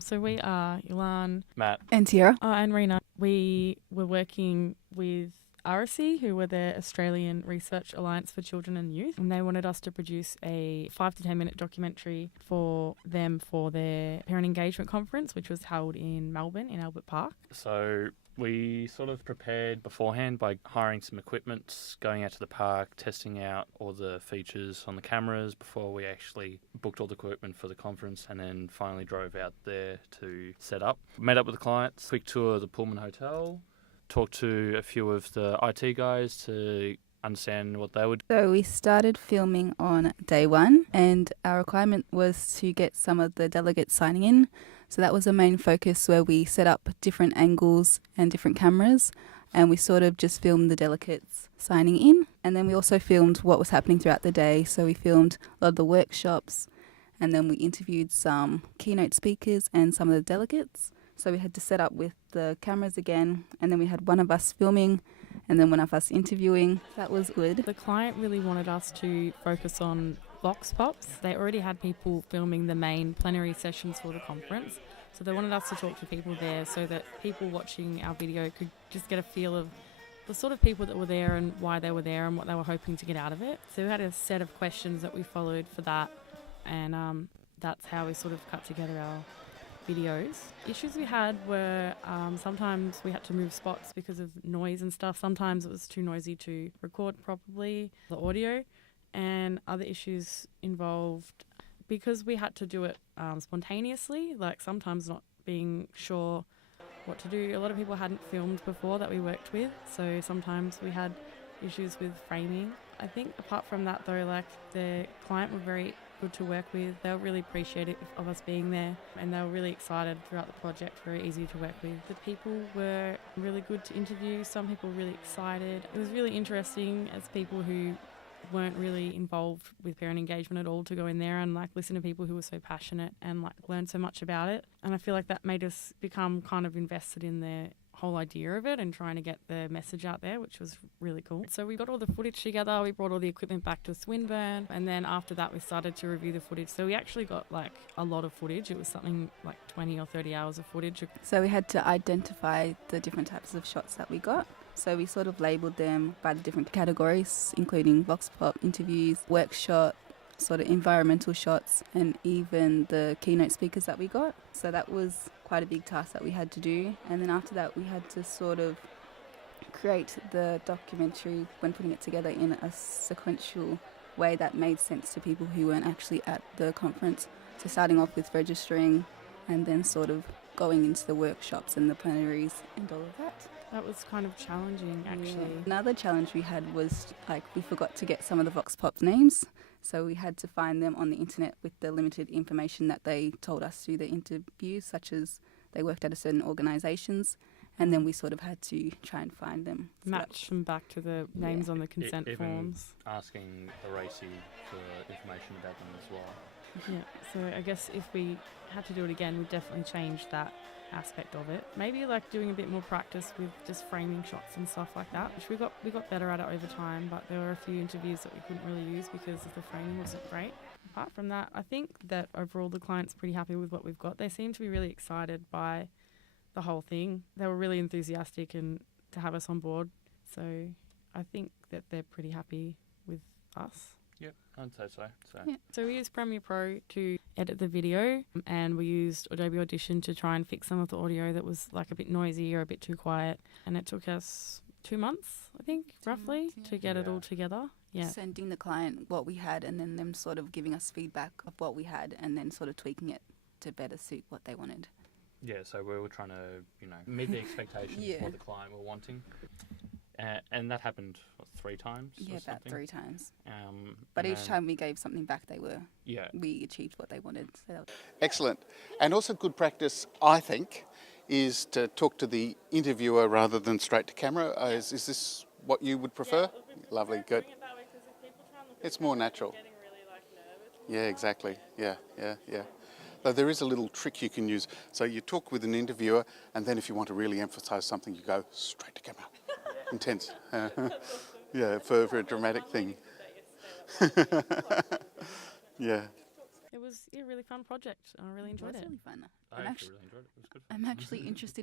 So we are Ilan, Matt. And Tierra. and Rena. We were working with ARACY, who were the Australian Research Alliance for Children and Youth, and they wanted us to produce a 5 to 10 minute documentary for them for their parent engagement conference, which was held in Melbourne, in Albert Park. So we sort of prepared beforehand by hiring some equipment, going out to the park, testing out all the features on the cameras before we actually booked all the equipment for the conference, and then finally drove out there to set up. Met up with the clients, quick tour of the Pullman Hotel, talked to a few of the IT guys to understand what they would. So we started filming on day one, and our requirement was to get some of the delegates signing in. So that was the main focus, where we set up different angles and different cameras, and we sort of just filmed the delegates signing in. And then we also filmed what was happening throughout the day. So we filmed a lot of the workshops, and then we interviewed some keynote speakers and some of the delegates. So we had to set up with the cameras again, and then we had one of us filming and then one of us interviewing. That was good. The client really wanted us to focus on vox pops. They already had people filming the main plenary sessions for the conference, so they wanted us to talk to people there so that people watching our video could just get a feel of the sort of people that were there and why they were there and what they were hoping to get out of it. So we had a set of questions that we followed for that, and that's how we sort of cut together our videos. Issues we had were sometimes we had to move spots because of noise and stuff. Sometimes it was too noisy to record properly the audio, and other issues involved because we had to do it spontaneously, like sometimes not being sure what to do. A lot of people hadn't filmed before that we worked with, so sometimes we had issues with framing. I think apart from that though, like the client were very good to work with. They were really appreciative of us being there, and they were really excited throughout the project, very easy to work with. The people were really good to interview. Some people were really excited. It was really interesting as people who weren't really involved with parent engagement at all to go in there and like listen to people who were so passionate and like learn so much about it. And I feel like that made us become kind of invested in the whole idea of it and trying to get the message out there, which was really cool. So we got all the footage together, we brought all the equipment back to Swinburne, and then after that we started to review the footage. So we actually got like a lot of footage. It was something like 20 or 30 hours of footage. So we had to identify the different types of shots that we got. So we sort of labelled them by the different categories, including vox pop, interviews, workshop, sort of environmental shots, and even the keynote speakers that we got. So that was quite a big task that we had to do. And then after that we had to sort of create the documentary when putting it together in a sequential way that made sense to people who weren't actually at the conference. So starting off with registering and then sort of going into the workshops and the plenaries and all of that. That was kind of challenging, actually. Yeah. Another challenge we had was like we forgot to get some of the vox pop names, so we had to find them on the internet with the limited information that they told us through the interviews, such as they worked at certain organisations, and then we sort of had to try and find them. So match them back to the names on the consent Even forms. asking ARACY for information about them as well. Yeah, so I guess if we had to do it again, we'd definitely change that aspect of it. Maybe like doing a bit more practice with just framing shots and stuff like that, which we got better at it over time, but there were a few interviews that we couldn't really use because the framing wasn't great. Apart from that, I think that overall the client's pretty happy with what we've got. They seem to be really excited by the whole thing. They were really enthusiastic and to have us on board, so I think that they're pretty happy with us. Yep, I'd say so. Yeah. So we used Premiere Pro to edit the video, and we used Adobe Audition to try and fix some of the audio that was like a bit noisy or a bit too quiet. And it took us 2 months, I think, roughly, to get it all together. Yeah. Sending the client what we had and then them sort of giving us feedback of what we had and then sort of tweaking it to better suit what they wanted. Yeah, so we were trying to, meet the expectations of what the client were wanting. And that happened 3 times? Yeah, or about something? 3 times. But each time we gave something back, we achieved what they wanted. So Excellent. And also good practice, I think, is to talk to the interviewer rather than straight to camera. Is this what you would prefer? Lovely, good. It's more natural. Yeah, exactly. Yeah. Though there is a little trick you can use. So you talk with an interviewer, and then if you want to really emphasise something, you go straight to camera. Intense. For a dramatic thing. Yeah. It was was a really fun project. I really enjoyed It was it. really fun. I actually really enjoyed it. It was good fun. I'm actually interested